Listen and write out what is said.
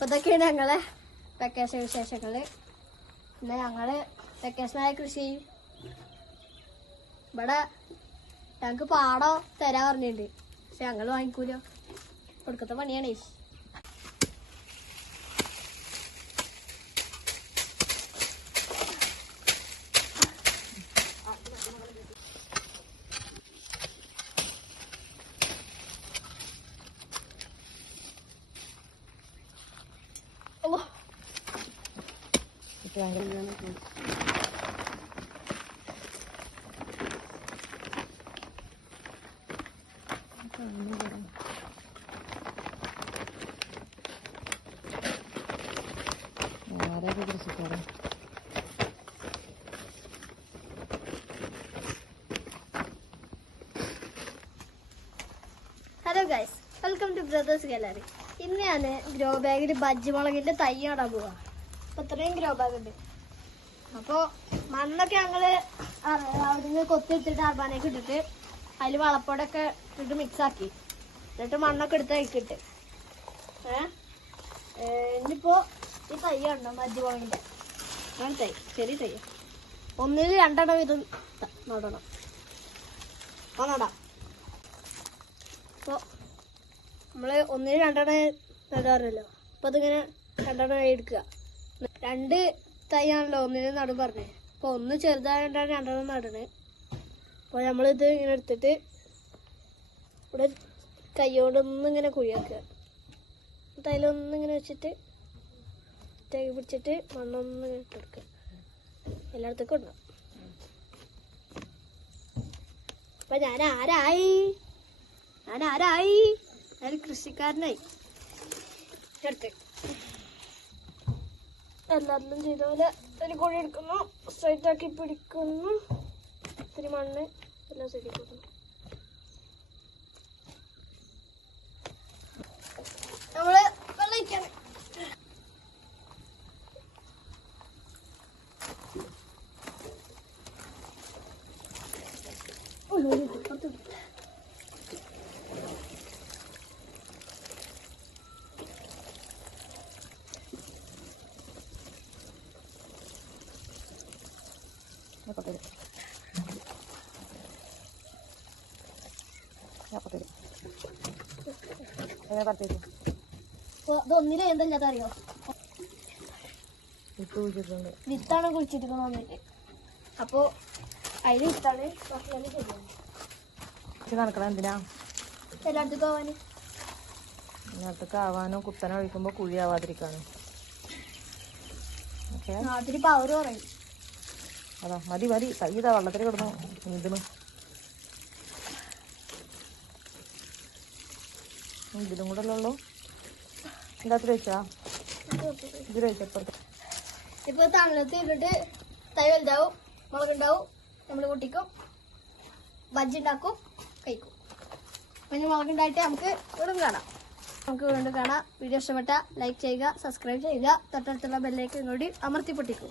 അപ്പോൾ ഇതൊക്കെയാണ് ഞങ്ങളെ വെക്കേഷൻ വിശേഷങ്ങൾ. പിന്നെ ഞങ്ങൾ വെക്കേഷനായ കൃഷി ഇവിടെ ഞങ്ങൾക്ക് പാടം തരാൻ പറഞ്ഞിട്ടുണ്ട്. പക്ഷെ ഞങ്ങൾ വാങ്ങിക്കൂലോ, കൊടുക്കത്തെ പണിയാണ്. Hello guys, welcome to brothers gallery. ഇന്ന് ഞാൻ ഗ്രോ ബാഗിൽ ബജ്ജി മുളകിൻ്റെ തൈ നടാൻ പോവാം. അപ്പോൾ ഇത്രയും ഗ്രോ ബാഗ് ഉണ്ട്. അപ്പോൾ മണ്ണൊക്കെ ഞങ്ങൾ അവിടുന്ന് കൊത്തിയെടുത്തിട്ട് അർബാനേക്ക് ഇട്ടിട്ട് അതിൽ വളപ്പൊടൊക്കെ ഇട്ടിട്ട് മിക്സാക്കി, എന്നിട്ട് മണ്ണൊക്കെ എടുത്ത് കഴിക്കിട്ട് ഇനിയിപ്പോൾ ഈ തൈ ഉണ്ടോ ബജ്ജി മുളകിൻ്റെ അങ്ങനെ തൈ, ചെറിയ തൈ. 1-2 വീതം നടണം. അപ്പോൾ നടാം. അപ്പോൾ നമ്മൾ 1-2 നടാറല്ലോ. അപ്പോൾ അതിങ്ങനെ 2 എടുക്കുക. 2 തൈയാണല്ലോ 1 നടും പറഞ്ഞത്. അപ്പോൾ 1 ചെറുതായിട്ടാണ് 2 നടണത്. അപ്പോൾ നമ്മളിത് ഇങ്ങനെ എടുത്തിട്ട് ഇവിടെ കൈയോടൊന്നിങ്ങനെ കുഴിയാക്കുക. തൈലൊന്നിങ്ങനെ വെച്ചിട്ട് തൈ പിടിച്ചിട്ട് മണ്ണൊന്നിങ്ങനെ ഇട്ടെടുക്കുക. എല്ലായിടത്തേക്കും ഉണ്ടാവും. അപ്പം ഞാനാരായി ഞാൻ കൃഷിക്കാരനായി. എടുത്ത് എല്ലാത്തിലും ചെയ്ത പോലെ ഒരു കുഴി എടുക്കുന്നു, സ്ട്രൈറ്റ് ആക്കി പിടിക്കുന്നു, ഇത്തിരി മണ്ണ് എല്ലാം സെറ്റ് കൊടുക്കുന്നു. നമ്മള് വെള്ളം ഒഴിക്കാണ്. ഇതൊന്നിലും എന്തല്ലാത്ത അറിയോ, വിത്താണ് കുഴിച്ചിരിക്കുന്നത് വന്നിട്ട്. അപ്പോൾ അതിന് വിത്താണ് നടക്കണം. എന്തിനാ? എല്ലായിടത്തേക്കും ആവാന്. ഇതിനകത്തേക്ക് ആവാനോ കുത്തനെ ഒഴിക്കുമ്പോൾ കുഴിയാവാതിരിക്കാനോ. അതിന് പവർ പറയും. അതാ മതി കൈ ഇതാ വെള്ളത്തിൽ കിടന്നു ഇതിനും ഇതിലും കൂടെ ഉള്ളൂ. ഇതിനകത്ത് വെച്ചാ ഇതിൽ വെച്ചപ്പുറത്ത് ഇപ്പോൾ തണലത്ത് ഇട്ടിട്ട് തൈ വലുതാവും, മുളകുണ്ടാവും, നമ്മൾ പൊട്ടിക്കും, ബജ്ജി ഉണ്ടാക്കും, കഴിക്കും. പിന്നെ മുളകുണ്ടായിട്ട് നമുക്ക് വീണ്ടും കാണാം. വീഡിയോ ഇഷ്ടപ്പെട്ട ലൈക്ക് ചെയ്യുക, സബ്സ്ക്രൈബ് ചെയ്യുക, തൊട്ടടുത്തുള്ള ബെല്ലേക്ക് കൂടി അമർത്തി പൊട്ടിക്കും.